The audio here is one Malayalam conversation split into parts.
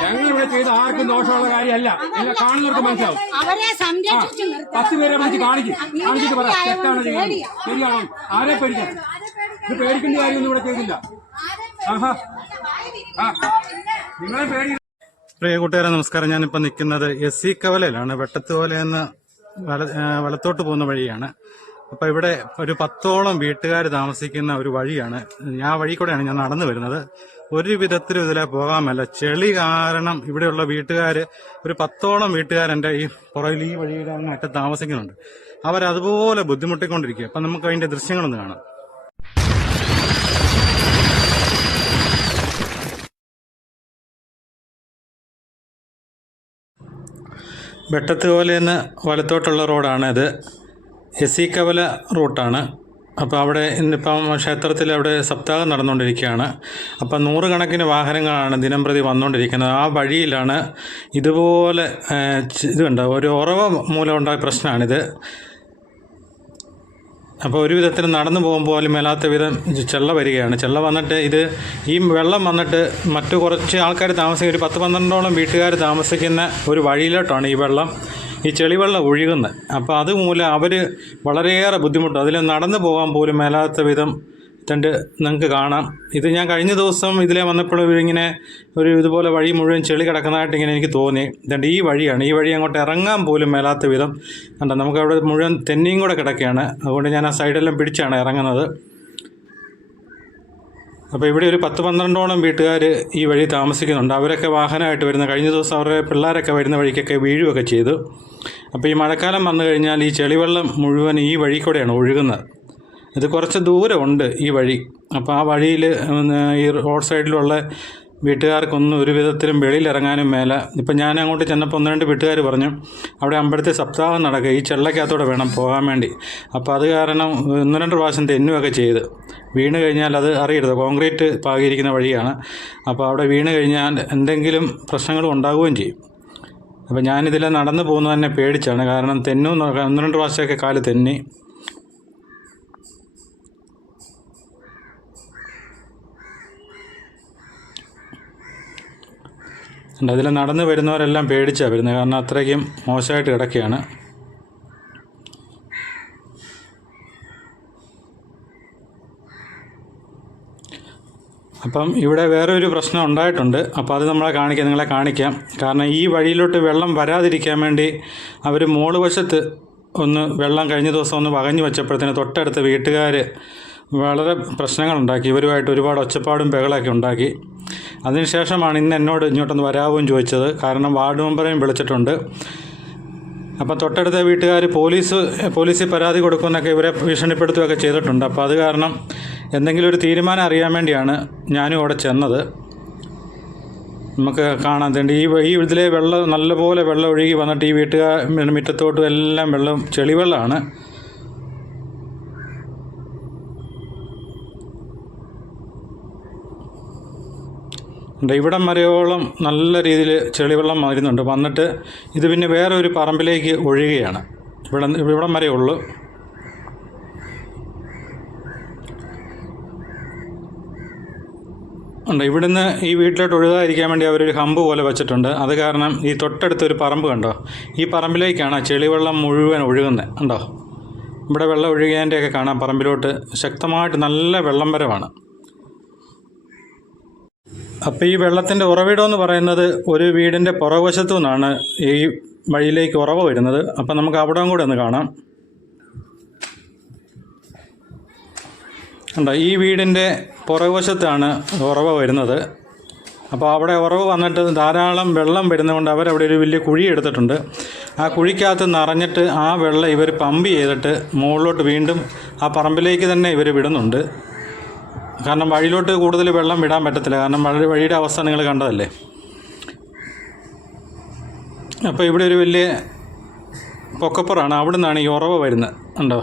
ഞങ്ങൾ ഇവിടെ ചെയ്ത ആർക്കും ദോഷമുള്ള കാര്യമല്ല. നിങ്ങൾ കാണുന്നവർക്ക് മനസ്സിലാവും. 10 പേരെ വിളിച്ച് കാണിച്ചിട്ട് പറ തെറ്റാണ് ചെയ്യുന്നത്, ശരിയാണോ? ആരെ പേടിക്കണം? ഇത് പേടിക്കേണ്ട കാര്യമൊന്നും ഇവിടെ ചെയ്തില്ല. നിങ്ങളെ പേടി. പ്രിയ കൂട്ടുകാരെ നമസ്കാരം. ഞാനിപ്പോൾ നിൽക്കുന്നത് SC കവലയിലാണ്. വെട്ടത്തുകവലയെന്ന് വലത്തോട്ട് പോകുന്ന വഴിയാണ്. അപ്പോൾ ഇവിടെ ഒരു 10ഓളം വീട്ടുകാർ താമസിക്കുന്ന ഒരു വഴിയാണ്. ആ വഴി കൂടെയാണ് ഞാൻ നടന്നു വരുന്നത്. ഒരു വിധത്തിലും ഇതിലെ പോകാമല്ല. ചെളി കാരണം ഇവിടെയുള്ള വീട്ടുകാർ ഒരു 10ഓളം വീട്ടുകാരെൻ്റെ ഈ പുറകിൽ ഈ വഴിയുടെ അങ്ങേറ്റം താമസിക്കുന്നുണ്ട്. അവരതുപോലെ ബുദ്ധിമുട്ടിക്കൊണ്ടിരിക്കുക. അപ്പം നമുക്ക് അതിൻ്റെ ദൃശ്യങ്ങളൊന്ന് കാണാം. വെട്ടത്തുകവലയെന്ന് വലത്തോട്ടുള്ള റോഡാണ് ഇത്. SC കവല റൂട്ടാണ്. അപ്പോൾ അവിടെ ഇന്നിപ്പം ക്ഷേത്രത്തിൽ അവിടെ സപ്താഹം നടന്നുകൊണ്ടിരിക്കുകയാണ്. അപ്പം 100 കണക്കിന് വാഹനങ്ങളാണ് ദിനം പ്രതി വന്നുകൊണ്ടിരിക്കുന്നത്. ആ വഴിയിലാണ് ഇതുപോലെ ഇത് കണ്ടോ, ഒരു ഉറവ മൂലം ഉണ്ടായ പ്രശ്നമാണിത്. അപ്പോൾ ഒരു വിധത്തിൽ നടന്നു പോകുമ്പോൾ പോലും മേലാത്ത വിധം ചെള്ള വരികയാണ്. ചെള്ള വന്നിട്ട് ഈ വെള്ളം വന്നിട്ട് മറ്റു കുറച്ച് ആൾക്കാർ താമസിക്കുന്ന ഒരു 10-12ഓളം വീട്ടുകാർ താമസിക്കുന്ന ഒരു വഴിയിലോട്ടാണ് ഈ ചെളിവെള്ളം ഒഴുകുന്നത്. അപ്പോൾ അതുമൂലം അവർ വളരെയേറെ ബുദ്ധിമുട്ട്. അതിൽ നടന്നു പോകാൻ പോലും മേലാത്ത വിധം നിങ്ങൾക്ക് കാണാം. ഇത് ഞാൻ കഴിഞ്ഞ ദിവസം ഇതിലെ വന്നപ്പോൾ ഇങ്ങനെ ഇതുപോലെ വഴി മുഴുവൻ ചെളി കിടക്കുന്നതായിട്ട് ഇങ്ങനെ എനിക്ക് തോന്നി. ഈ വഴിയാണ്. ഈ വഴി അങ്ങോട്ട് ഇറങ്ങാൻ പോലും മേലാത്ത വിധം കണ്ടോ. നമുക്കവിടെ മുഴുവൻ തെന്നിയും കൂടെ കിടക്കുകയാണ്. അതുകൊണ്ട് ഞാൻ ആ സൈഡെല്ലാം പിടിച്ചാണ് ഇറങ്ങുന്നത്. അപ്പോൾ ഇവിടെ ഒരു 10-12ഓളം വീട്ടുകാർ ഈ വഴി താമസിക്കുന്നുണ്ട്. അവരൊക്കെ വാഹനമായിട്ട് വരുന്ന കഴിഞ്ഞ ദിവസം അവരുടെ പിള്ളേരൊക്കെ വരുന്ന വഴിക്കൊക്കെ വീഴുകയൊക്കെ ചെയ്തു. അപ്പോൾ ഈ മഴക്കാലം വന്നു കഴിഞ്ഞാൽ ഈ ചെളിവെള്ളം മുഴുവൻ ഈ വഴി കൂടെയാണ് ഒഴുകുന്നത്. ഇത് കുറച്ച് ദൂരമുണ്ട് ഈ വഴി. അപ്പോൾ ആ വഴിയിൽ ഈ റോഡ് സൈഡിലുള്ള വീട്ടുകാർക്കൊന്നും ഒരു വിധത്തിലും വെളിയിലിറങ്ങാനും മേല. ഇപ്പം ഞാൻ അങ്ങോട്ട് ചെന്നപ്പോൾ 1-2 വീട്ടുകാർ പറഞ്ഞു അവിടെ അമ്പലത്തിൽ സപ്താഹം നടക്കുക, ഈ ചെള്ളക്കകത്തോടെ വേണം പോകാൻ വേണ്ടി. അപ്പോൾ അത് കാരണം 1-2 പ്രാവശ്യം തെന്നുമൊക്കെ ചെയ്ത് വീണ് കഴിഞ്ഞാൽ അത് അറിയരുത്. കോൺക്രീറ്റ് പാകിയിരിക്കുന്ന വഴിയാണ്. അപ്പോൾ അവിടെ വീണ് കഴിഞ്ഞാൽ എന്തെങ്കിലും പ്രശ്നങ്ങളും ഉണ്ടാവുകയും ചെയ്യും. അപ്പോൾ ഞാനിതിൽ നടന്നു പോകുന്നത് തന്നെ പേടിച്ചാണ്. കാരണം 1-2 പ്രാവശ്യമൊക്കെ കാല് തെന്നി. അതിൽ നടന്നു വരുന്നവരെല്ലാം പേടിച്ചാണ് വരുന്നത്. കാരണം അത്രയ്ക്കും മോശമായിട്ട് കിടക്കുകയാണ്. അപ്പം ഇവിടെ വേറെ ഒരു പ്രശ്നം ഉണ്ടായിട്ടുണ്ട്. അപ്പോൾ അത് നിങ്ങളെ കാണിക്കാം. കാരണം ഈ വഴിയിലോട്ട് വെള്ളം വരാതിരിക്കാൻ വേണ്ടി അവർ മോളുവശത്ത് വെള്ളം കഴിഞ്ഞ ദിവസം വകഞ്ഞു വെച്ചപ്പോഴത്തേന് തൊട്ടടുത്ത വീട്ടുകാർ വളരെ പ്രശ്നങ്ങളുണ്ടാക്കി. ഇവരുമായിട്ട് ഒരുപാട് ഒച്ചപ്പാടും ബഹളമൊക്കെ ഉണ്ടാക്കി. അതിനുശേഷമാണ് ഇന്ന് എന്നോട് ഇങ്ങോട്ടൊന്ന് വരാവുകയും ചോദിച്ചത്. കാരണം വാർഡ് മെമ്പറേയും വിളിച്ചിട്ടുണ്ട്. അപ്പം തൊട്ടടുത്ത വീട്ടുകാർ പോലീസിൽ പരാതി കൊടുക്കുമെന്നൊക്കെ ഇവരെ ഭീഷണിപ്പെടുത്തുകയൊക്കെ ചെയ്തിട്ടുണ്ട്. അപ്പോൾ അത് കാരണം എന്തെങ്കിലും ഒരു തീരുമാനം അറിയാൻ വേണ്ടിയാണ് ഞാനും അവിടെ ചെന്നത്. നമുക്ക് കാണാൻ തേണ്ടി ഈ ഇതിലെ നല്ലപോലെ വെള്ളം ഒഴുകി വന്നിട്ട് ഈ മുറ്റത്തോട്ടും എല്ലാം ചെളിവെള്ളമാണ്. ഇവിടം വരെയോളം നല്ല രീതിയിൽ ചെളിവെള്ളം വരുന്നുണ്ട്. വന്നിട്ട് ഇത് പിന്നെ വേറെ ഒരു പറമ്പിലേക്ക് ഒഴുകുകയാണ്. ഇവിടം വരെ ഉള്ളൂ. ഇവിടുന്ന് ഈ വീട്ടിലോട്ട് ഒഴുകാതിരിക്കാൻ വേണ്ടി അവരൊരു ഹമ്പ് പോലെ വെച്ചിട്ടുണ്ട്. അത് കാരണം ഈ തൊട്ടടുത്തൊരു പറമ്പ് കണ്ടോ, ഈ പറമ്പിലേക്കാണ് ചെളിവെള്ളം മുഴുവൻ ഒഴുകുന്നത്. കണ്ടോ, ഇവിടെ വെള്ളം ഒഴുകിയതിൻ്റെയൊക്കെ കാണാം. പറമ്പിലോട്ട് ശക്തമായിട്ട് നല്ല വെള്ളം വരവാണ്. അപ്പോൾ ഈ വെള്ളത്തിൻ്റെ ഉറവിടം എന്ന് പറയുന്നത് ഒരു വീടിൻ്റെ പുറകുവശത്തു നിന്നാണ് ഈ വഴിയിലേക്ക് ഉറവ വരുന്നത്. അപ്പം നമുക്ക് അവിടം കൂടെ ഒന്ന് കാണാം. ഉണ്ടോ, ഈ വീടിൻ്റെ പുറകുവശത്താണ് ഉറവ വരുന്നത്. അപ്പോൾ അവിടെ ഉറവ് വന്നിട്ട് ധാരാളം വെള്ളം വരുന്നതുകൊണ്ട് അവരവിടെ ഒരു വലിയ കുഴി എടുത്തിട്ടുണ്ട്. ആ കുഴിക്കകത്ത് നിറഞ്ഞിട്ട് ആ വെള്ളം ഇവർ പമ്പ് ചെയ്തിട്ട് മുകളിലോട്ട് വീണ്ടും ആ പറമ്പിലേക്ക് തന്നെ ഇവർ വിടുന്നുണ്ട്. കാരണം വഴിയിലോട്ട് കൂടുതൽ വെള്ളം വിടാൻ പറ്റത്തില്ല. കാരണം വഴിയുടെ അവസ്ഥ നിങ്ങൾ കണ്ടതല്ലേ. അപ്പോൾ ഇവിടെ ഒരു വലിയ പൊക്കപ്പുറാണ്. അവിടെ നിന്നാണ് ഈ ഉറവ വരുന്നത്. ഉണ്ടോ,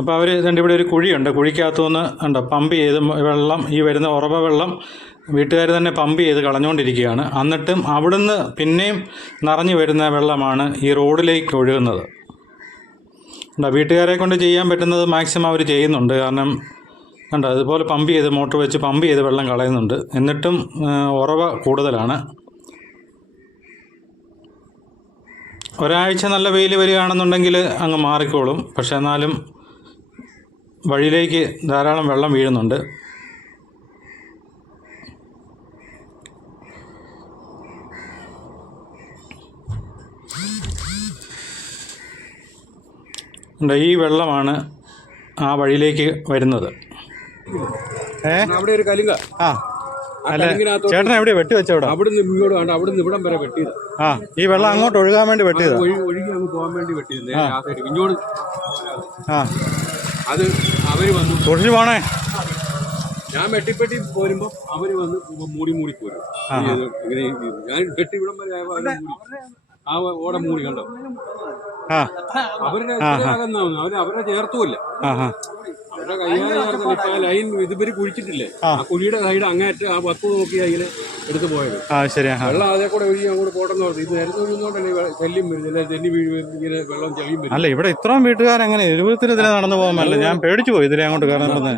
അപ്പോൾ അവർ ഇവിടെ ഒരു കുഴിയുണ്ട്. കുഴിക്കകത്തുനിന്ന് ഉണ്ടോ പമ്പ് ചെയ്ത് വെള്ളം, ഈ വരുന്ന ഉറവ വെള്ളം വീട്ടുകാർ തന്നെ പമ്പ് ചെയ്ത് കളഞ്ഞുകൊണ്ടിരിക്കുകയാണ്. എന്നിട്ടും അവിടുന്ന് പിന്നെയും നിറഞ്ഞു വരുന്ന വെള്ളമാണ് ഈ റോഡിലേക്ക് ഒഴുകുന്നത്. വീട്ടുകാരെ കൊണ്ട് ചെയ്യാൻ പറ്റുന്നത് മാക്സിമം അവർ ചെയ്യുന്നുണ്ട്. കാരണം കണ്ടോ അതുപോലെ പമ്പ് ചെയ്ത് മോട്ടർ വെച്ച് പമ്പ് ചെയ്ത് വെള്ളം കളയുന്നുണ്ട്. എന്നിട്ടും ഉറവ കൂടുതലാണ്. ഒരാഴ്ച നല്ല വെയിൽ വരികയാണെന്നുണ്ടെങ്കിൽ അങ്ങ് മാറിക്കോളും. പക്ഷെ എന്നാലും വഴിയിലേക്ക് ധാരാളം വെള്ളം വീഴുന്നുണ്ട്. ഈ വെള്ളമാണ് ആ വഴിയിലേക്ക് വരുന്നത്. അവിടെ ഒരു കലുങ്ക. ആ അല്ല ചേട്ടൻ എവിടെയാ വെട്ടി വെച്ചവിടെ? അവിടുന്ന് ഇങ്ങോട്ട് വേണ്ട, അവിടുന്ന് ഇവിടം വരെ വെട്ടിയത്. ആ ഈ വെള്ളം അങ്ങോട്ട് ഒഴുകാൻ വേണ്ടി വെട്ടിയത്. ഒഴുകി അങ്ങ് പോകാൻ വേണ്ടി വെട്ടിയത്. ഇങ്ങോട്ട് ആ അത് അവര് വന്നു സൂക്ഷിച്ചു പോണേ. ഞാൻ വെട്ടിപ്പെട്ടി പോരുമ്പോ അവര് വന്ന് മൂടി പോരും. ഇങ്ങനെ ഞാൻ വെട്ടി ഇവിടം വരെ ആ ഓടെ മൂടി കണ്ടോ. അവരുടെ അവരെ ചേർത്തുമില്ല. അവരുടെ കയ്യാലെ ചേർത്തില്ല. ഇപ്പൊ ആ ലൈൻ ഇതുവരെ കുഴിച്ചിട്ടില്ലേ, ആ കുഴിയുടെ സൈഡ് അങ്ങേറ്റ് ആ വസ്തു നോക്കി അതിന് എടുത്തു പോയത്. വെള്ളം അതേ കൂടെ ഒഴുകി അങ്ങോട്ട് പോട്ടെന്ന് പറഞ്ഞു. ഇത് നേരത്തെ ഒഴുകുന്നോണ്ടല്ലേ ശല്യം വരുന്നില്ല, തെന്നി ഇങ്ങനെ വെള്ളം ചെളിയും വരും. അല്ല ഇവിടെ ഇത്രയും വീട്ടുകാരെങ്ങനെ എഴുപത്തിന് ഇതിലെ നടന്നു പോകാൻ പറ്റില്ല. ഞാൻ പേടിച്ചു പോയി ഇതിലെ അങ്ങോട്ട് കയറുന്നത്.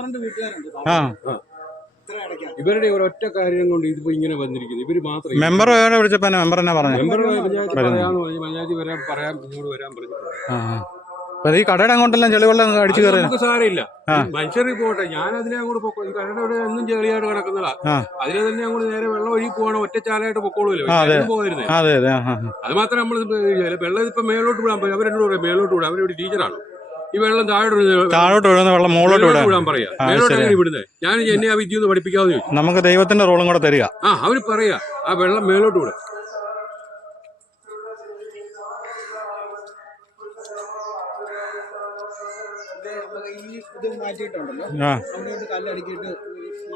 ഇവരുടെ ഒരൊറ്റ കാര്യം കൊണ്ട് ഇതിപ്പോ ഇങ്ങനെ വന്നിരിക്കുന്നു. ഇവര് മാത്രം മെമ്പർ വിളിച്ചപ്പോ മെമ്പർ എന്നാ പറഞ്ഞു? മെമ്പർ പഞ്ചായത്ത് വരാൻ പറയാം, ഇങ്ങോട്ട് വരാൻ പറഞ്ഞു. ഈ കടയുടെ അങ്ങോട്ടെല്ലാം ചെളിവെള്ളം അടിച്ചു കയറി സാരമില്ല, മനുഷ്യർ പോട്ടെ. ഞാൻ അതിനെ അങ്ങോട്ട് പൊക്കോ. ഈ കടയുടെ അവിടെ എന്നും ചെളിയായിട്ട് കിടക്കുന്നതാ. അതിനെ തന്നെ അങ്ങോട്ട് നേരെ വെള്ളം ഒഴുകി പോകണം. ഒറ്റ ചാലായിട്ട് പൊക്കോളൂല്ലോ, പോയിരുന്നേ. അത് മാത്രം നമ്മൾ വെള്ളം ഇപ്പൊ മേലോട്ട് വിടാൻ പറയും. അവരെന്നോട് പറയാം മേലോട്ട് വിടാം. അവരൊരു ടീച്ചറാണ്. ഈ വെള്ളം താഴോട്ട് ഒഴുകുന്ന വെള്ളം മുകളിലോട്ട് വിടാൻ പറയാ. മേലോട്ട് വിടുന്നത് ഞാൻ എന്നെ ആ വിദ്യ ഒന്ന് പഠിപ്പിക്കാമെന്ന് ചോദിച്ചു. നമുക്ക് ദൈവത്തിന്റെ റോളും കൂടെ തരിക. അവര് പറയാ ആ വെള്ളം മേലോട്ട് വിടാം.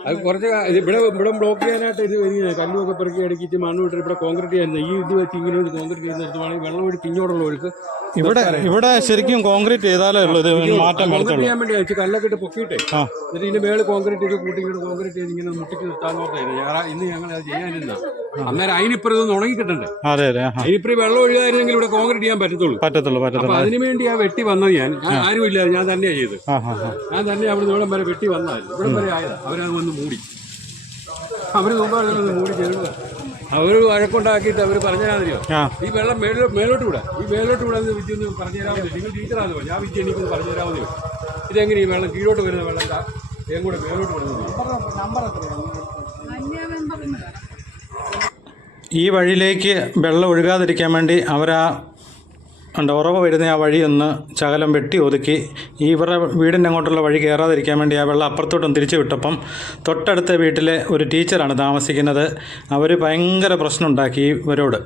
അത് കുറച്ച് ഇവിടെ ബ്ലോക്ക് ചെയ്യാനായിട്ട് ഇത് വരികയാണ്. കല്ലുമൊക്കെ പെറുക്കി അടുക്കിയിട്ട് മണ്ണ് വിട്ടിട്ട് ഇവിടെ കോൺക്രീറ്റ് ചെയ്യുന്നത്. ഈ ഇത് വെച്ച് ഇങ്ങനെ കോൺക്രീറ്റ് ചെയ്യുന്നിടത്തുവാണെങ്കിൽ വെള്ളം ഒഴിച്ച് ഇങ്ങോട്ടുള്ള ഒഴുക്ക് ഇവിടെ ശരിക്കും കോൺക്രീറ്റ് ചെയ്താലേ ഉള്ളൂ ഇത് മാറ്റം. കോൺക്രീറ്റ് ചെയ്യാൻ വേണ്ടി വെച്ച് കല്ലൊക്കെ ഇട്ട് പൊക്കിയിട്ടെ എന്നിട്ട് ഇതിന്റെ മേളിൽ കോൺക്രീറ്റ് ചെയ്ത് കൂട്ടി ഇങ്ങോട്ട് കോൺക്രീറ്റ് ചെയ്ത് ഇങ്ങനെ മുട്ടിക്ക് നിർത്താൻ ഇന്ന് ഞങ്ങൾ അത് ചെയ്യാനിരുന്ന. അന്നേരം അതിനിപ്പുറം ഇതൊന്ന് ഉണങ്ങി കിട്ടണ്ടേ. അതിനിപ്പുറം വെള്ളം ഒഴുകായിരുന്നെങ്കിൽ ഇവിടെ കോൺക്രീറ്റ് ചെയ്യാൻ പറ്റത്തുള്ളൂ. അപ്പൊ അതിനു വേണ്ടി ആ വെട്ടി വന്നത് ഞാൻ ആരും ഇല്ല, ഞാൻ തന്നെയാ ചെയ്ത്. ഞാൻ തന്നെ അവിടെ ഇവിടം വരെ വെട്ടി വന്നതായിരുന്നു. ഇവിടം വരെ ആയതാ. അവരത് വന്ന് മൂടി. അവര് മുമ്പാണ് മൂടി ചെയ്തത്. അവര് വഴക്കുണ്ടാക്കിയിട്ട് അവര് പറഞ്ഞുതരാതിരിയോ ഈ വെള്ളം മേലോട്ട് വിടാം. ഈ മേലോട്ട് വിടാൻ വിദ്യ ഒന്ന് പറഞ്ഞുതരാമോ? നിങ്ങൾ ടീച്ചറാണെന്ന് പറഞ്ഞു. ആ വിദ്യ എനിക്കൊന്ന് പറഞ്ഞുതരാമോ? ഇതെങ്ങനെ ഈ വെള്ളം കീഴോട്ട് വരുന്ന വെള്ളം ഏം കൂടെ മേലോട്ട് വിടുന്നത്? ഈ വഴിയിലേക്ക് വെള്ളം ഒഴുകാതിരിക്കാൻ വേണ്ടി അവരാ ഉറവ വരുന്ന ആ വഴിയൊന്ന് ശകലം വെട്ടി ഒതുക്കി ഇവരുടെ വീടിൻ്റെ അങ്ങോട്ടുള്ള വഴി കയറാതിരിക്കാൻ വേണ്ടി ആ വെള്ളം അപ്പുറത്തോട്ടും തിരിച്ചു വിട്ടപ്പം തൊട്ടടുത്ത വീട്ടിലെ ഒരു ടീച്ചറാണ് താമസിക്കുന്നത്. അവർ ഭയങ്കര പ്രശ്നം ഉണ്ടാക്കി ഇവരോട്.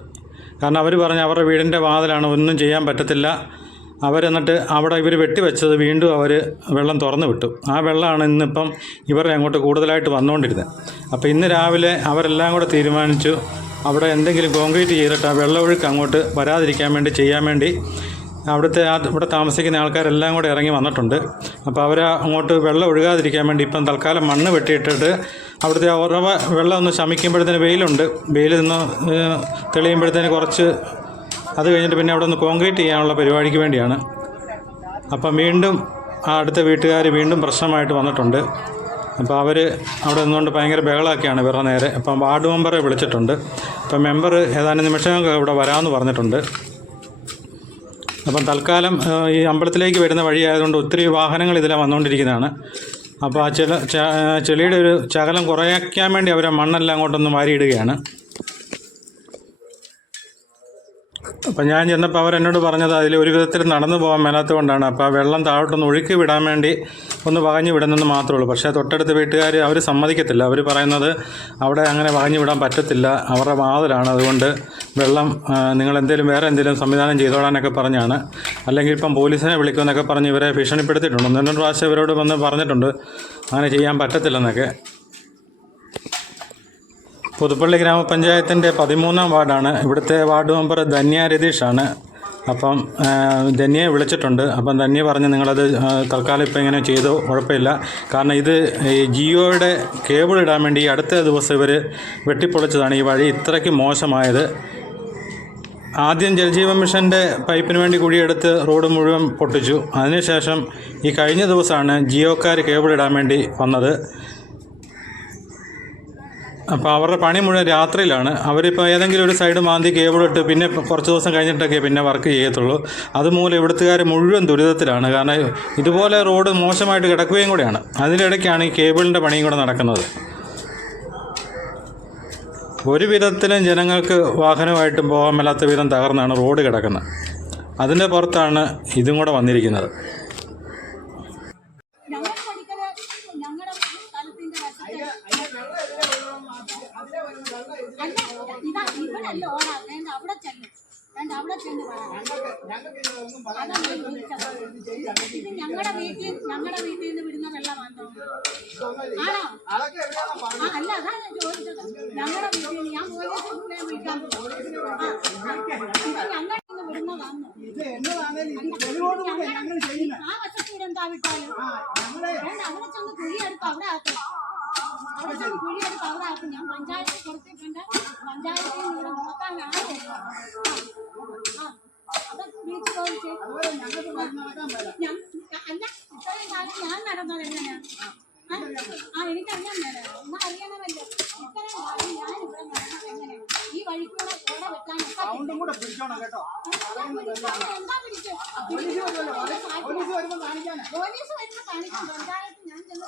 കാരണം അവർ പറഞ്ഞു അവരുടെ വീടിൻ്റെ വാതിലാണ്, ഒന്നും ചെയ്യാൻ പറ്റത്തില്ല. അവരെന്നിട്ട് അവിടെ ഇവർ വെട്ടിവെച്ചത് വീണ്ടും അവർ വെള്ളം തുറന്നു വിട്ടു. ആ വെള്ളമാണ് ഇന്നിപ്പം ഇവരുടെ അങ്ങോട്ട് കൂടുതലായിട്ട് വന്നുകൊണ്ടിരുന്നത്. അപ്പോൾ ഇന്ന് രാവിലെ അവരെല്ലാം കൂടെ തീരുമാനിച്ചു അവിടെ എന്തെങ്കിലും കോൺക്രീറ്റ് ചെയ്തിട്ട് ആ വെള്ളമൊഴുക്ക് അങ്ങോട്ട് വരാതിരിക്കാൻ വേണ്ടി ചെയ്യാൻ വേണ്ടി ഇവിടെ താമസിക്കുന്ന ആൾക്കാരെല്ലാം കൂടെ ഇറങ്ങി വന്നിട്ടുണ്ട്. അപ്പോൾ അവർ അങ്ങോട്ട് വെള്ളം ഒഴുകാതിരിക്കാൻ വേണ്ടി ഇപ്പം തൽക്കാലം മണ്ണ് വെട്ടിയിട്ടിട്ട് അവിടുത്തെ ഉറവ വെള്ളം ഒന്ന് ശമിക്കുമ്പോഴത്തേന് വെയിലുണ്ട്. വെയിൽ നിന്ന് തെളിയുമ്പോഴത്തേന് കുറച്ച് അത് കഴിഞ്ഞിട്ട് പിന്നെ അവിടെ ഒന്ന് കോൺക്രീറ്റ് ചെയ്യാനുള്ള പരിപാടിക്ക് വേണ്ടിയാണ്. അപ്പം വീണ്ടും ആ അടുത്ത വീട്ടുകാർ വീണ്ടും പ്രശ്നമായിട്ട് വന്നിട്ടുണ്ട്. അപ്പോൾ അവർ അവിടെ നിന്നുകൊണ്ട് ഭയങ്കര ബഹളമൊക്കെയാണ് ഇവരുടെ നേരെ. അപ്പം വാർഡ് മെമ്പറെ വിളിച്ചിട്ടുണ്ട്. അപ്പം മെമ്പർ ഏതാനും നിമിഷങ്ങൾക്ക് ഇവിടെ വരാമെന്ന് പറഞ്ഞിട്ടുണ്ട്. അപ്പം തൽക്കാലം ഈ അമ്പലത്തിലേക്ക് വരുന്ന വഴിയായതുകൊണ്ട് ഒത്തിരി വാഹനങ്ങൾ ഇതിലെ വന്നുകൊണ്ടിരിക്കുന്നതാണ്. അപ്പോൾ ആ ചെളിയുടെ ഒരു ശകലം കുറയ്ക്കാൻ വേണ്ടി അവർ മണ്ണെല്ലാം അങ്ങോട്ടൊന്ന് വാരിയിടുകയാണ്. അപ്പം ഞാൻ ചെന്നപ്പോൾ അവരെന്നോട് പറഞ്ഞത് അതിൽ ഒരു വിധത്തിൽ നടന്നു പോകാൻ മേലാത്തത് കൊണ്ടാണ്. അപ്പോൾ ആ വെള്ളം താഴോട്ടൊന്ന് ഒഴുക്കി വിടാൻ വേണ്ടി ഒന്ന് വകഞ്ഞു വിടുന്നെന്ന് മാത്രമേ ഉള്ളൂ. പക്ഷേ തൊട്ടടുത്ത വീട്ടുകാർ അവർ സമ്മതിക്കത്തില്ല. അവർ പറയുന്നത് അവിടെ അങ്ങനെ വകഞ്ഞു വിടാൻ പറ്റത്തില്ല, അവരുടെ വാതിലാണ്, അതുകൊണ്ട് വെള്ളം നിങ്ങൾ വേറെ എന്തെങ്കിലും സംവിധാനം ചെയ്തോളാനൊക്കെ പറഞ്ഞാണ്. അല്ലെങ്കിൽ ഇപ്പം പോലീസിനെ വിളിക്കുമെന്നൊക്കെ പറഞ്ഞ് ഇവരെ ഭീഷണിപ്പെടുത്തിയിട്ടുണ്ട്. ഒന്ന് രണ്ട് പ്രാവശ്യം ഇവരോട് വന്ന് പറഞ്ഞിട്ടുണ്ട് അങ്ങനെ ചെയ്യാൻ പറ്റത്തില്ലെന്നൊക്കെ. പുതുപ്പള്ളി ഗ്രാമപഞ്ചായത്തിൻ്റെ 13-ാം വാർഡാണ്. ഇവിടുത്തെ വാർഡ് മെമ്പർ ധന്യ രതീഷാണ്. അപ്പം ധന്യയെ വിളിച്ചിട്ടുണ്ട്. അപ്പം ധന്യ പറഞ്ഞ് നിങ്ങളത് തൽക്കാലം ഇപ്പം ഇങ്ങനെ ചെയ്തോ കുഴപ്പമില്ല. കാരണം ഇത് ഈ ജിയോയുടെ കേബിൾ ഇടാൻ വേണ്ടി അടുത്ത ദിവസം ഇവർ വെട്ടിപ്പൊളിച്ചതാണ് ഈ വഴി ഇത്രയ്ക്ക് മോശമായത്. ആദ്യം ജലജീവൻ മിഷൻ്റെ പൈപ്പിന് വേണ്ടി കുഴിയെടുത്ത് റോഡ് മുഴുവൻ പൊട്ടിച്ചു. അതിനുശേഷം ഈ കഴിഞ്ഞ ദിവസമാണ് ജിയോക്കാർ കേബിൾ ഇടാൻ വേണ്ടി വന്നത്. അപ്പോൾ അവരുടെ പണി മുഴുവൻ രാത്രിയിലാണ്. അവരിപ്പോൾ ഏതെങ്കിലും ഒരു സൈഡ് മാന്തി കേബിൾ ഇട്ട് പിന്നെ കുറച്ച് ദിവസം കഴിഞ്ഞിട്ടൊക്കെ പിന്നെ വർക്ക് ചെയ്യത്തുള്ളൂ. അതുമൂലം ഇവിടുത്തുകാർ മുഴുവൻ ദുരിതത്തിലാണ്. കാരണം ഇതുപോലെ റോഡ് മോശമായിട്ട് കിടക്കുകയും കൂടെയാണ്. അതിനിടയ്ക്കാണ് ഈ കേബിളിൻ്റെ പണിയും കൂടെ നടക്കുന്നത്. ഒരു വിധത്തിലും ജനങ്ങൾക്ക് വാഹനമായിട്ടും പോകാൻ മേലാത്ത വിധം തകർന്നാണ് റോഡ് കിടക്കുന്നത്. അതിൻ്റെ പുറത്താണ് ഇതും കൂടെ വന്നിരിക്കുന്നത്. ഞങ്ങളുടെ വീട്ടിൽ നിന്ന് വിടുന്ന വെള്ളമാണോ? ആണോ? അല്ല, അതാണ് ഞാൻ ചോദിച്ചത്. ഞങ്ങളുടെ വീട്ടിൽ ഞാൻ പോലീസിനെ വിളിക്കാൻ ഞങ്ങളിൽ നിന്ന് വിടുന്നതാണോ? ആ വശത്തൂടെ എന്താ വിട്ടാലും വേണ്ട, അവിടെ ചെന്ന് കുഴിയെടുത്ത് അവിടെ ആക്കും. അവിടെ ചെന്ന് കുഴിയെടുത്ത് അവിടെ ആക്കും. ഞാൻ പഞ്ചായത്തിൽ കൊടുത്തിട്ടുണ്ട്. പഞ്ചായത്തിൽ ഇവിടെ നോക്കാനാണ്. അതൊക്കെ വീട്ടിൽ ചോദിച്ചു. അല്ല, ഇത്രയും കാലം ഞാൻ നടന്നത് എങ്ങനെയാ? എനിക്കറിയാൻ മേലെ ഒന്നും അറിയണമല്ലോ. ഇത്രയും കാലം ഞാൻ ഇവിടെ നടന്നത് എങ്ങനെയാ? ഈ വഴിക്കൂടെ കൂടെ വെക്കാൻ എന്താ പിടിച്ചു? പോലീസ് വരുമ്പോ കാണിക്കാൻ പഞ്ചായത്ത് ഞാൻ ചെന്ന്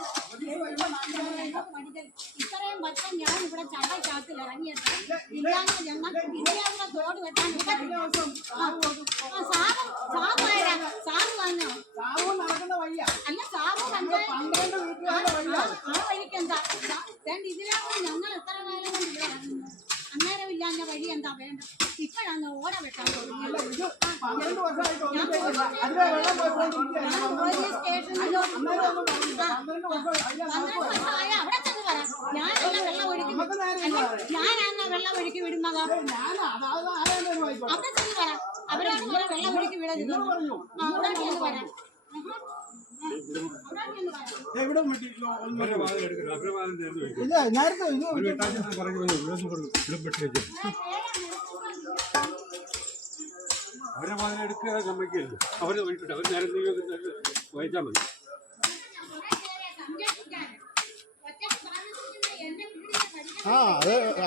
പഠിക്കൽ ഇത്രയും വർഷം ഞാൻ ഇവിടെ ചടക്കാത്തിൽ ഇറങ്ങിയത് ഇല്ലാന്ന് ഞങ്ങൾക്ക് പിന്നെ അവിടെ തോട് വെട്ടാൻ സാറ് വന്നോ? അല്ല, സാറ് പഞ്ചായത്ത് ആ വഴിക്ക് എന്താ ഇതിലാകുമ്പോൾ ഞങ്ങൾ എത്ര കാലം കൊണ്ട് ഇവിടെ ഇറങ്ങുന്നു. അന്നേരമില്ലാന്ന വഴി എന്താ വേണ്ട? ഇപ്പോഴാണ് ഓട വെട്ടാൻ തുടങ്ങിയത്. ഞാൻ പോലീസ് സ്റ്റേഷനിലോ 12 വർഷമായ അവിടെ ചെന്ന് പറയാം. ഞാനല്ല വെള്ളം ഒഴുക്കി വിടുന്നത്. അവിടെ ചെന്ന് പറയാം. അവരോട് കുറെ വെള്ളം ഒഴുക്കി വിടരുത്. അവിടെ ചെന്ന് പറയാം. അവരെ വാഹനം എടുക്കുക സമ്മതിക്കില്ല. അവരെ വിളിച്ചിട്ട് അവർ നേരം വഹിച്ചാൽ മതി.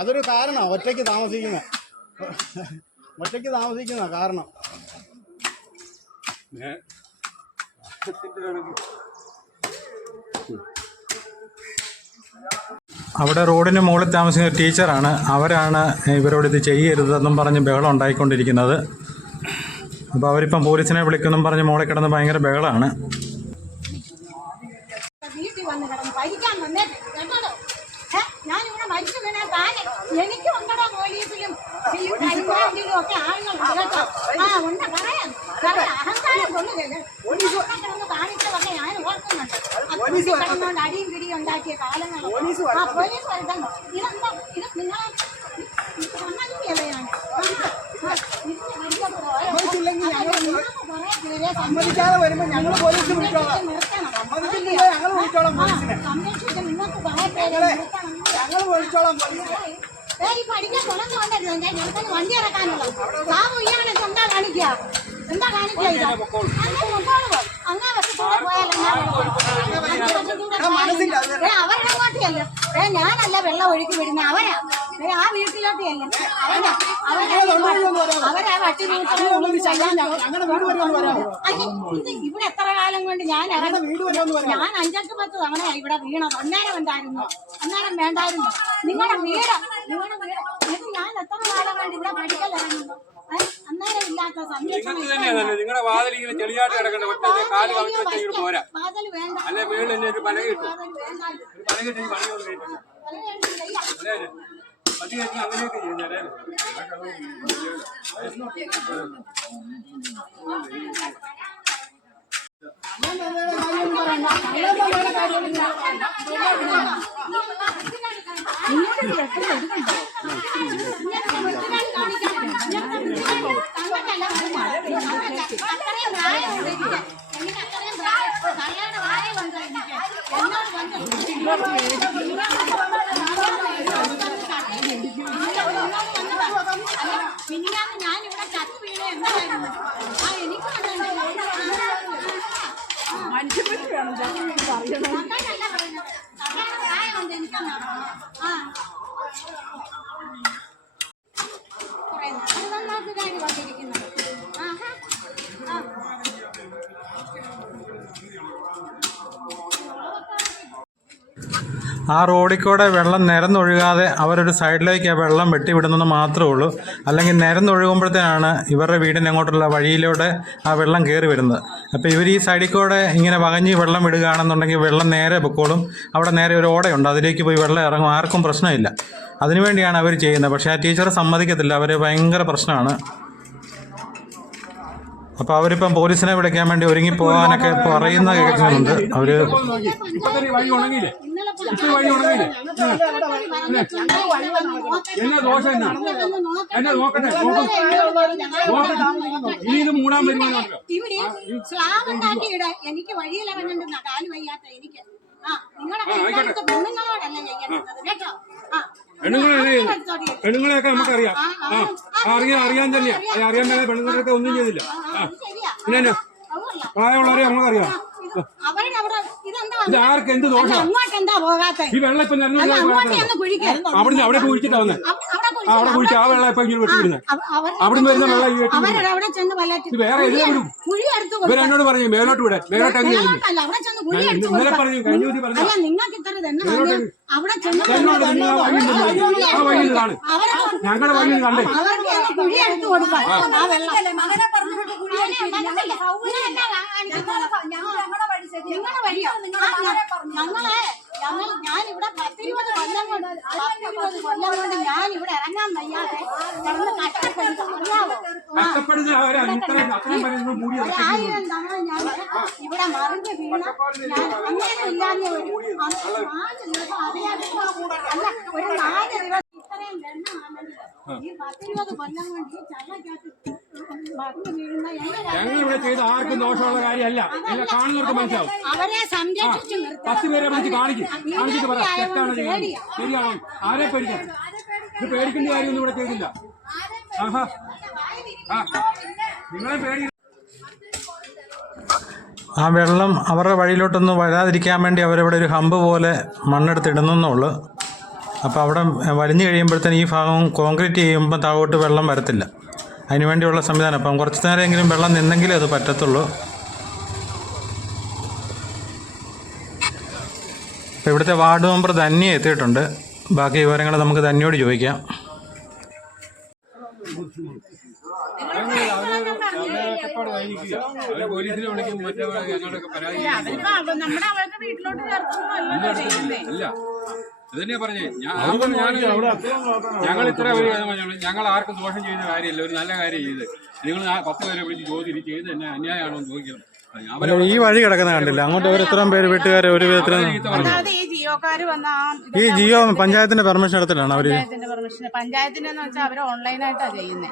അതൊരു കാരണം. ഒറ്റയ്ക്ക് താമസിക്കുന്ന കാരണം. അവിടെ റോഡിന് മുകളിൽ താമസിക്കുന്ന ടീച്ചറാണ്. അവരാണ് ഇവരോട് ഇത് ചെയ്യരുതെന്നും പറഞ്ഞ് ബഹളം ഉണ്ടായിക്കൊണ്ടിരിക്കുന്നത്. അപ്പോൾ അവരിപ്പം പോലീസിനെ വിളിക്കുമെന്നും പറഞ്ഞ് മോളെ കിടന്ന് ഭയങ്കര ബഹളമാണ്. വീട്ടിൽ വന്ന് കിടന്ന് ഭരിക്കാൻ വന്നേട്ടോ. ഞാനിവിടെ മരിച്ചു വീണാൽ താനെ എനിക്ക് ഉണ്ടോ പോലീസിലും ഡിപ്പാർട്ട്മെന്റിലും ഒക്കെ ആളുകളുണ്ട് കേട്ടോ. ഉണ്ട് പറയാം. അഹങ്കാരം കൊള്ളുകയല്ലേ കിടന്ന് കാണിച്ചതൊക്കെ ഞാൻ ഓർക്കുന്നുണ്ട്. കിടന്നുകൊണ്ട് അടിയും പിടിയും ഉണ്ടാക്കിയ കാലങ്ങൾ. പോലീസ് വരുത്തണ്ടോ? ഇതെന്താ? ഇത് നിങ്ങളെ സമ്മതിക്കല്ലേ? ഞാൻ സമ്മതിക്കാതെ വരുമ്പോ ഞങ്ങൾ പോലീസിനെ വിളിച്ചോളാം. സംരക്ഷിച്ച് നിങ്ങൾക്ക് കുറെ പേരെ ഞങ്ങൾ വിളിച്ചോളാം പോലീസിനെ. പഠിക്കാൻ തുറന്നു വന്നിരുന്നു. ഞങ്ങൾക്ക് വണ്ടി ഇറക്കാനുള്ള സാബു ഇയാണ്. എന്താ കാണിക്കുക? അങ്ങേ വശത്തൂടെ പോയാലും അവരുടെ അങ്ങോട്ടല്ല. ഞാനല്ല വെള്ളം ഒഴുക്കി വിടുന്നത്. അവരാ ആ വീട്ടിലോട്ട് അല്ല. അവരാ വട്ടി ഇവിടെ എത്ര കാലം കൊണ്ട് ഞാൻ 5-10 തവണയായി ഇവിടെ വീണത്. അന്നേരം ഉണ്ടായിരുന്നു, അന്നേരം വേണ്ടായിരുന്നു. നിങ്ങളുടെ വീട് ഇത് ഞാൻ എത്ര കാലം കൊണ്ട് ഇവിടെ പഠിക്കൽ ഇറങ്ങുന്നു. അന്നേരം ഇല്ലാത്ത സംരക്ഷണം. നിങ്ങളുടെ വാതിൽ ഇങ്ങനെ ചെളിയാട്ട് കിടക്കണ്ട. ഒറ്റ കാല് കവിച്ച് പോരാ. വാതിൽ വേണ്ട. അല്ലെ വീട് തന്നെ ഒരു പലക കിട്ടും. പലക കിട്ടി പട്ടി കെട്ടി അങ്ങനെയൊക്കെ ചെയ്യുന്നേ. പിന്നെ ഞാനിവിടെ പ്രായമുണ്ട് എനിക്കൊന്നും നാട്ടുകാരി വന്നിരിക്കുന്നത്. ആ റോഡിൽ കൂടെ വെള്ളം നിരന്നൊഴുകാതെ അവരൊരു സൈഡിലേക്ക് ആ വെള്ളം വെട്ടിവിടുന്നെന്ന് മാത്രമേ ഉള്ളൂ. അല്ലെങ്കിൽ നിരന്നൊഴുകുമ്പോഴത്തേനാണ് ഇവരുടെ വീടിന് അങ്ങോട്ടുള്ള വഴിയിലൂടെ ആ വെള്ളം കയറി വരുന്നത്. അപ്പോൾ ഇവർ ഈ സൈഡിൽ കൂടെ ഇങ്ങനെ വകഞ്ഞ് വെള്ളം വിടുകയാണെന്നുണ്ടെങ്കിൽ വെള്ളം നേരെ പൊക്കോളും. അവിടെ നേരെ ഒരു ഓടയുണ്ട്, അതിലേക്ക് പോയി വെള്ളം ഇറങ്ങും, ആർക്കും പ്രശ്നമില്ല. അതിനുവേണ്ടിയാണ് അവർ ചെയ്യുന്നത്. പക്ഷേ ആ ടീച്ചർ സമ്മതിക്കത്തില്ല, അവർ ഭയങ്കര പ്രശ്നമാണ്. അപ്പോൾ അവരിപ്പം പോലീസിനെ വിളിക്കാൻ വേണ്ടി ഒരുങ്ങി പോകാനൊക്കെ പറയുന്ന കേൾക്കുന്നുണ്ട്. അവർ വഴി ഉണങ്ങിയില്ലേ? ഇപ്പൊ വഴി ഉണങ്ങിയില്ലേ? എന്നാ ദോഷം എന്നാ നോക്കട്ടെ. ഇനി ഇത് മൂടാൻ വരുമാനോ? ഇവിടെ സ്ലാബ് ഉണ്ടാക്കിയിടാൻ എനിക്ക് വഴിയിലിറങ്ങണ്ടെന്ന കാല് വയ്യാത്ത എനിക്ക്. നിങ്ങളുടെ പെണ്ണുങ്ങളോടല്ല ചെയ്യേണ്ടത് കേട്ടോ. പെണ്ണുങ്ങളെയൊക്കെ നമുക്കറിയാം. അറിയാൻ തന്നെയാ. അറിയാൻ തന്നെ പെണ്ണുങ്ങളൊക്കെ ഒന്നും ചെയ്തില്ല. പിന്നെ പ്രായമുള്ളവരെ നമുക്കറിയാം. ഇത് ആർക്ക് എന്ത് ദോഷം? ഈ വെള്ളം ഇപ്പൊ അവിടുന്ന് അവിടെ കുഴിച്ചിട്ടാ വന്നേ. അവിടെ കുഴിച്ച് ആ വെള്ളം ഇപ്പൊ ഇങ്ങനെ വെട്ടിവിടുന്നത്. അവിടുന്ന് വരുന്ന വെള്ളം ഇത് വേറെ എതിരെ വിടും. ഇവരെന്നോട് പറഞ്ഞു മേലോട്ട് വിടാൻ. മേലോട്ട് അങ്ങനെ ഇന്നലെ പറഞ്ഞു, കഴിഞ്ഞ ദിവസം പറഞ്ഞു ആ വഴി കാണും. ഞങ്ങളുടെ വഴി കണ്ടേ. നിങ്ങളുടെ വഴിയോ? ഞാനിവിടെ 10-20 കൊല്ലം കൊണ്ട് ഞാനിവിടെ ഇറങ്ങാൻ വയ്യാതെ കിടന്ന് കഷ്ടപ്പെടുന്നു. അറിയാവോ? ഞാൻ ഇവിടെ മറിഞ്ഞ് വീണ അങ്ങനെ ഇല്ലാഞ്ഞ ഒരു 4 ദിവസം അറിയാതെ അല്ല, ഒരു 4 ദിവസം ഇത്രയും വെണ്ണമാണെങ്കിൽ ഈ 10-20 കൊല്ലം കൊണ്ട് ഈ ചള്ളക്കകത്ത് മറിഞ്ഞ് വീഴുന്ന ഞങ്ങളിവിടെ ചെയ്ത ആർക്കും ദോഷമുള്ള കാര്യമല്ല. എല്ലാം കാണുന്നവർക്ക് മനസ്സിലാവും. അവരെ സംരക്ഷിച്ചു 10 പേരെ വിളിച്ച് കാണിച്ചിട്ട് പറ തെറ്റാണ് ചെയ്യുന്നത്. ശരിയാണോ? ആരെ പേടിക്കാം? ഇത് പേടിക്കേണ്ട കാര്യമൊന്നും ഇവിടെ ചെയ്തില്ല. ആഹാ നിങ്ങളെ പേടി. ആ വെള്ളം അവരുടെ വഴിയിലോട്ടൊന്നും വരാതിരിക്കാൻ വേണ്ടി അവരവിടെ ഒരു ഹമ്പ് പോലെ മണ്ണെടുത്തിടുന്നുള്ളൂ. അപ്പോൾ അവിടെ വലിഞ്ഞു കഴിയുമ്പോഴത്തേന് ഈ ഭാഗം കോൺക്രീറ്റ് ചെയ്യുമ്പോൾ താഴോട്ട് വെള്ളം വരത്തില്ല. അതിന് വേണ്ടിയുള്ള സംവിധാനം. അപ്പം കുറച്ച് നേരമെങ്കിലും വെള്ളം നിന്നെങ്കിലേ അത് പറ്റത്തുള്ളൂ. അപ്പോൾ ഇവിടുത്തെ വാർഡ് മെമ്പർ ധന്യ എത്തിയിട്ടുണ്ട്. ബാക്കി വിവരങ്ങൾ നമുക്ക് ധന്യോട് ചോദിക്കാം. പോലീസിനെ വിളിക്കും. മറ്റേ ഞങ്ങളുടെയൊക്കെ പരാതി അല്ല. ഇതന്നെയാ പറഞ്ഞേ. ഞങ്ങൾ ഇത്ര ഞങ്ങൾ ആർക്കും ദോഷം ചെയ്യുന്ന കാര്യമല്ല, ഒരു നല്ല കാര്യം ചെയ്ത്. നിങ്ങൾ 10 പേരെ വിളിച്ച് ചോദിച്ചു ചെയ്ത് തന്നെ അന്യായമാണോ എന്ന് ചോദിക്കണം. ഈ വഴി കിടക്കുന്ന കണ്ടില്ല, അങ്ങോട്ട് അവർ എത്രയും പേര് വീട്ടുകാരെ ഒരു വിധത്തിൽ ഈ ജിയോ പഞ്ചായത്തിന്റെ പെർമിഷൻ എടുത്തിട്ടാണ് അവര്. പഞ്ചായത്തിന്റെ വെച്ചാൽ അവര് ഓൺലൈനായിട്ടാണ് ചെയ്യുന്നത്.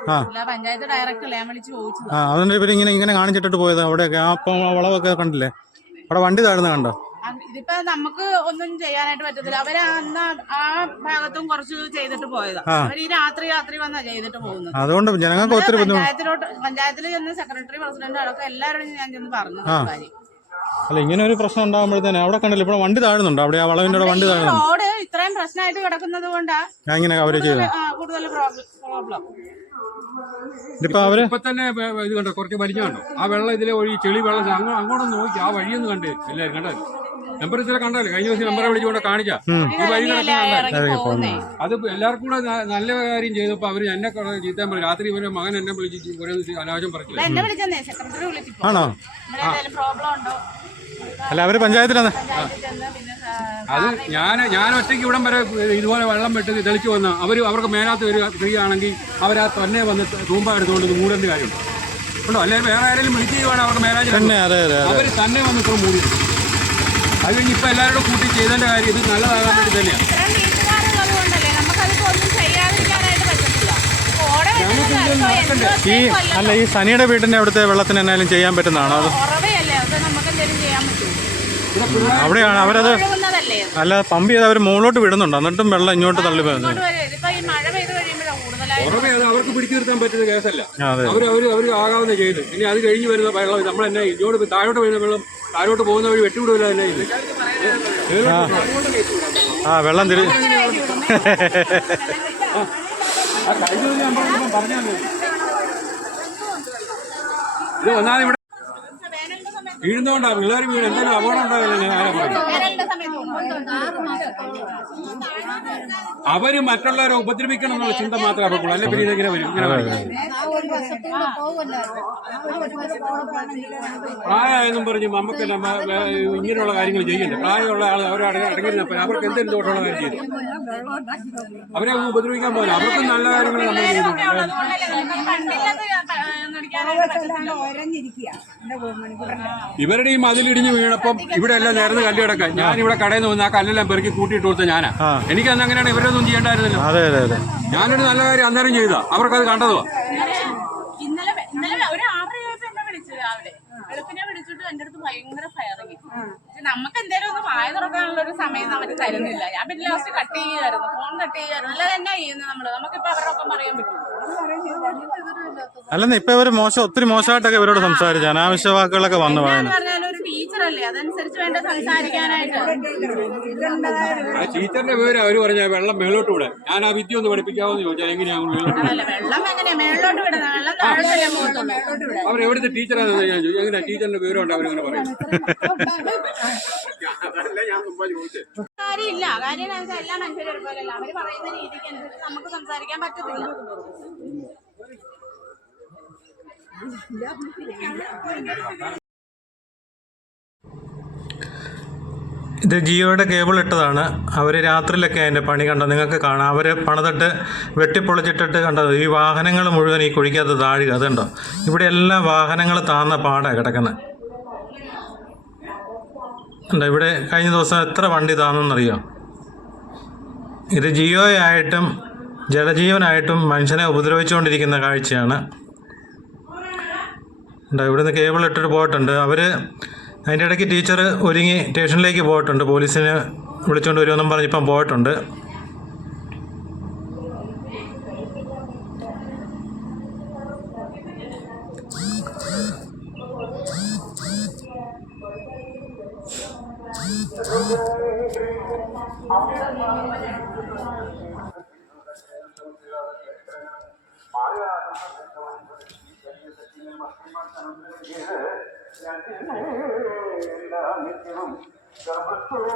പഞ്ചായത്ത് ഡയറക്റ്റ് ഞാൻ വിളിച്ച് ചോദിച്ചു. അതുകൊണ്ട് ഇവര് ഇങ്ങനെ കാണിച്ചിട്ടിട്ട് പോയത്. അവിടെയൊക്കെ ആ വളവൊക്കെ കണ്ടില്ലേ, അവിടെ വണ്ടി താഴ്ന്ന കണ്ടോ? ഇതിപ്പോ നമുക്ക് ഒന്നും ചെയ്യാനായിട്ട് പറ്റത്തില്ല. അവര് അന്ന് ആ ഭാഗത്തും കുറച്ച് ചെയ്തിട്ട് പോയതാ. അവര് ഈ രാത്രി വന്നാ ചെയ്തിട്ട് പോകുന്നത്. അതുകൊണ്ട് ജനങ്ങൾക്ക് ഒത്തിരി പഞ്ചായത്തിൽ ചെന്ന് സെക്രട്ടറി പ്രസിഡന്റ് അടക്കം എല്ലാവരോടും ഞാൻ ചെന്ന് പറഞ്ഞു കാര്യം. അല്ല, ഇങ്ങനെ ഒരു പ്രശ്നം ഉണ്ടാകുമ്പോഴത്തേനെ അവിടെ കണ്ടില്ല, ഇവിടെ വണ്ടി താഴുന്നുണ്ട്. അവിടെ ആ വളവിന്റെ വണ്ടി താഴുന്നു. റോഡ് ഇത്രയും പ്രശ്നമായിട്ട് കിടക്കുന്നത് കൊണ്ടാ ഇങ്ങനെ അവര് ചെയ്തു കൂടുതൽ പ്രോബ്ലം. ഇപ്പൊ തന്നെ ഇത് കണ്ടോ, കുറച്ച് വലിഞ്ഞ കണ്ടോ ആ വെള്ളം ഇതിലെ വഴി ചെളി വെള്ളം അങ്ങോട്ടൊന്ന് നോക്കി. ആ വഴിയൊന്ന് കണ്ടേ എല്ലാവരും കണ്ടല്ലോ. നമ്പർ ഇച്ചിരി കണ്ടല്ലോ. കഴിഞ്ഞ ദിവസം നമ്പറെ വിളിച്ചുകൊണ്ട് കാണിച്ചാ ഈ വഴി കിടക്കുന്നുണ്ട്. അത് എല്ലാവർക്കും കൂടെ നല്ല കാര്യം ചെയ്തപ്പോ അവര് എന്നെ ചീത്താൻ പറയും. രാത്രി ഇവരുടെ മകൻ എന്നെ വിളിച്ച് ഒരേ അനാവശ്യം പറഞ്ഞില്ല. ആണോ? അല്ല, അവര് പഞ്ചായത്തിലാണ്. അത് ഞാൻ ഒറ്റയ്ക്ക് ഇവിടം വരെ ഇതുപോലെ വെള്ളം വെട്ടി തെളിച്ചു വന്ന അവർക്ക് മേലാത്ത വരികയാണെങ്കിൽ അവരാ തന്നെ വന്ന് തൂമ്പ എടുത്തുകൊണ്ട് മൂടേണ്ട കാര്യമുണ്ടോ? ഉണ്ടോ? അല്ലെങ്കിൽ വേറെ ആരെങ്കിലും വിളിച്ച് ചെയ്യുവാണ് അവർക്ക് മേലാജ് അവർ തന്നെ വന്ന് ഇപ്പോൾ മൂടി. അത് കഴിഞ്ഞ് ഇപ്പം എല്ലാവരോടും കൂട്ടി ചെയ്തതിൻ്റെ കാര്യം ഇത് നല്ലതാകാൻ വേണ്ടി തന്നെയാണ്. ഈ സനിയുടെ വീടിന്റെ അവിടുത്തെ വെള്ളത്തിന് എന്നാലും ചെയ്യാൻ പറ്റുന്നതാണോ? അത് അവിടെയാണ് അവരത് അല്ല പമ്പ് ചെയ്ത് അവർ മുകളിലോട്ട് വിടുന്നുണ്ട്. എന്നിട്ടും വെള്ളം ഇങ്ങോട്ട് തള്ളി പോകുന്നത്. പുറമെ അത് അവർക്ക് പിടിച്ചു നിർത്താൻ പറ്റുന്ന കേസല്ല. അതെ. അവര് ആകാവുന്ന ചെയ്ത് ഇനി അത് കഴിഞ്ഞ് വരുന്ന വെള്ളം നമ്മളെന്നെ ഇങ്ങോട്ട് താഴോട്ട് വരുന്ന വെള്ളം താഴോട്ട് പോകുന്ന വഴി വെട്ടിവിടില്ല തന്നെ ഇത്. വെള്ളം തിരി ഇത് ഒന്നാമത് ഇവിടെ വീഴുന്നോണ്ടാ പിള്ളേർ വീട് എന്തെങ്കിലും അപകടം ഉണ്ടാവില്ല. ഞാൻ പറഞ്ഞു അവര് മറ്റുള്ളവരെ ഉപദ്രവിക്കണം എന്നുള്ള ചിന്ത മാത്രമേ അവർക്കുള്ളൂ. അല്ലെ പിന്നെ ഇതെങ്ങനെ വരും? ഇങ്ങനെ പ്രായമായെന്നും പറഞ്ഞ് നമുക്ക് ഇങ്ങനെയുള്ള കാര്യങ്ങൾ ചെയ്യണ്ടേ? പ്രായമുള്ള ആൾ അവരവിടെ അടങ്ങിയിരുന്നപ്പോൾ അവർക്ക് എന്തെങ്കിലും ദോഷമുള്ള കാര്യം ചെയ്തു അവരെ ഒന്നും ഉപദ്രവിക്കാൻ പോകില്ല. അവർക്കും നല്ല കാര്യങ്ങൾ നമ്മൾ ചെയ്തു. ഇവരുടെ ഈ മതിലിടിഞ്ഞ് വീണപ്പം ഇവിടെ എല്ലാം നേർന്ന് കല്ല് കിടക്കാൻ ഞാൻ ഇവിടെ കടയിൽ നിന്ന് വന്ന് ആ കല്ലെല്ലാം പെറുക്കി കൂട്ടിയിട്ട് കൊടുത്ത ഞാനാ. എനിക്ക് അന്ന് അങ്ങനെയാണ് ഇവരൊന്നും ചെയ്യേണ്ടായിരുന്നല്ലോ. ഞാനൊരു നല്ല കാര്യം അന്നേരം ചെയ്താ അവർക്കത് കണ്ടതോ. ഇന്നലെ ഒരു 6 എന്നെ വിളിച്ചു രാവിലെ വെളുപ്പിനെ വിളിച്ചിട്ട് എന്റെ അടുത്ത് ഭയങ്കര ഫയറിങ്. നമുക്ക് എന്തേലും ഒന്ന് വായ തുറക്കാനുള്ള ഒരു സമയം അവര് തരുന്നില്ല. ഞാൻ പിന്നെ ലാസ്റ്റ് കട്ട് ചെയ്യുമായിരുന്നു, ഫോൺ കട്ട് ചെയ്യുമായിരുന്നു. അല്ലാതെ എന്നാ ചെയ്യുന്നത് നമ്മള്? നമുക്കിപ്പോ അവരുടെ ഒപ്പം പറയാൻ പറ്റും. അല്ലെന്ന് ഇപ്പൊ ഇവര് ഒത്തിരി മോശമായിട്ടൊക്കെ ഇവരോട് സംസാരിച്ചു, അനാവശ്യ വാക്കുകളൊക്കെ വന്നു പോയാലും. ഒരു ടീച്ചറല്ലേ, അതനുസരിച്ച് വേണ്ട സംസാരിക്കാനായിട്ട്. ടീച്ചറിന്റെ പേര് അവര് പറഞ്ഞ വെള്ളം മേളോട്ട് വിടാൻ. ഞാൻ ആ വിദ്യ ഒന്ന് പഠിപ്പിക്കാമെന്ന് ചോദിച്ചാൽ എങ്ങനെയാണ് വെള്ളം എങ്ങനെയാ മേളോട്ട് വിടുന്നത്? വെള്ളം താഴോട്ടല്ലേ പോകുന്നത്? അവരെവിടുത്തെ ടീച്ചറാണെന്ന് ഞാൻ ചോദിച്ചു. എങ്ങനെയാ ടീച്ചറിന്റെ പേരുണ്ട് അവരങ്ങനെ പറയും? കാര്യമില്ല. കാര്യം എല്ലാ മനുഷ്യരും എടുക്കാനല്ല, അവര് പറയുന്ന രീതിക്ക് അനുസരിച്ച് നമുക്ക് സംസാരിക്കാൻ പറ്റത്തില്ല. ഇത് ജിയോയുടെ കേബിൾ ഇട്ടതാണ്. അവർ രാത്രിയിലൊക്കെ അതിൻ്റെ പണി കണ്ടോ നിങ്ങൾക്ക് കാണാം. അവർ പണിതിട്ട് വെട്ടിപ്പൊളിച്ചിട്ടിട്ട് കണ്ടത് ഈ വാഹനങ്ങൾ മുഴുവൻ ഈ കുഴിക്കകത്ത് താഴുക. അതുണ്ടോ ഇവിടെ എല്ലാ വാഹനങ്ങൾ താന്ന പാടാണ് കിടക്കുന്നത്. ഉണ്ടോ ഇവിടെ കഴിഞ്ഞ ദിവസം എത്ര വണ്ടി താന്നെന്നറിയോ? ഇത് ജിയോയായിട്ടും ജലജീവനായിട്ടും മനുഷ്യനെ ഉപദ്രവിച്ചുകൊണ്ടിരിക്കുന്ന കാഴ്ചയാണ്. ഉണ്ടോ ഇവിടുന്ന് കേബിൾ ഇട്ടിട്ട് പോയിട്ടുണ്ട് അവർ. അതിൻ്റെ ഇടയ്ക്ക് ടീച്ചർ ഒരുങ്ങി സ്റ്റേഷനിലേക്ക് പോയിട്ടുണ്ട്, പോലീസിനെ വിളിച്ചുകൊണ്ട് വരുമെന്നും പറഞ്ഞിപ്പം പോയിട്ടുണ്ട്. ഗർഭത്തോട്